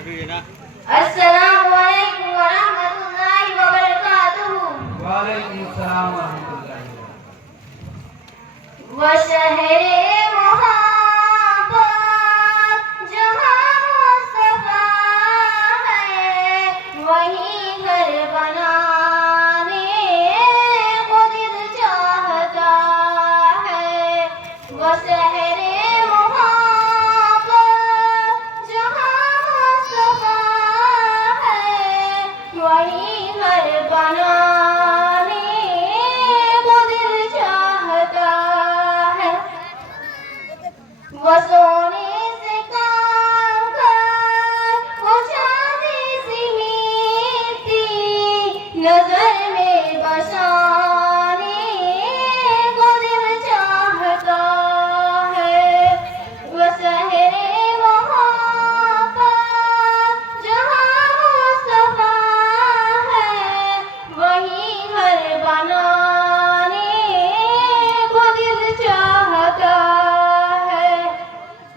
अस्सलामु अलैकुम व रहमतुल्लाहि व बरकातुहू। वालेकुम अस्सलाम व रहमतुल्लाहि व व शहरे मोहब्बत जहाँ मुस्तफा है, वहीं घर बनाने को दिल चाहता है। व शहरे मोहब्बत जहाँ मुस्तफा है, वहीं घर बनाने को दिल चाहता है। वो सोने से काम कर वो चांदी सी मीठी नजर में बसाने को दिल चाहता है। वो शहरे मोहब्बत जहाँ मुस्तफा है, वहीं घर बनाने को दिल चाहता है।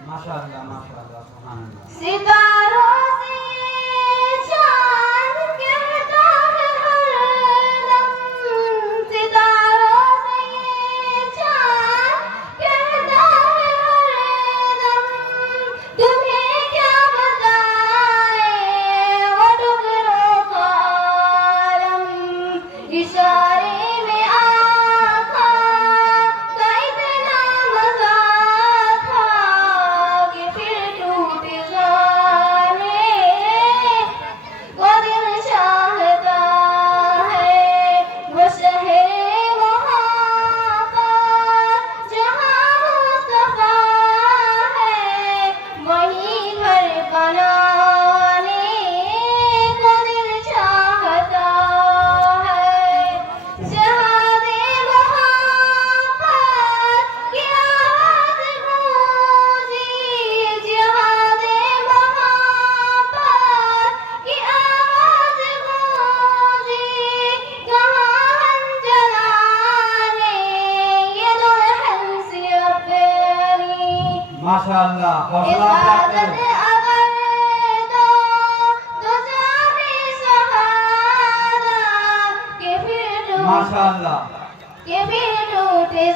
माशाअल्लाह माशाअल्लाह सुभान अल्लाह। सितारों से चांद कहता है हरदम, सितारों से चांद कहता है हरदम, तुम्हें क्या बताए वो टुकड़ों का आलम। इशारे में आका का इतना मजा था कि फिर टूट जाने को दिल चाहता है। वो शहरे मोहब्बत जहाँ मुस्तफा है, वहीं घर बनाने को दिल चाहता है। जहादे मोहब्बत की आवाज़ गूंजी, जहादे मोहब्बत की आवाज़ गूंजी, कहाँ हम जलाने ये दुल्हन सी अपनी। माशाअल्लाह हौसला अफजा इजाज़त करें। अगर दो तो जामे शहादत के फिर माशाअल्लाह टूटे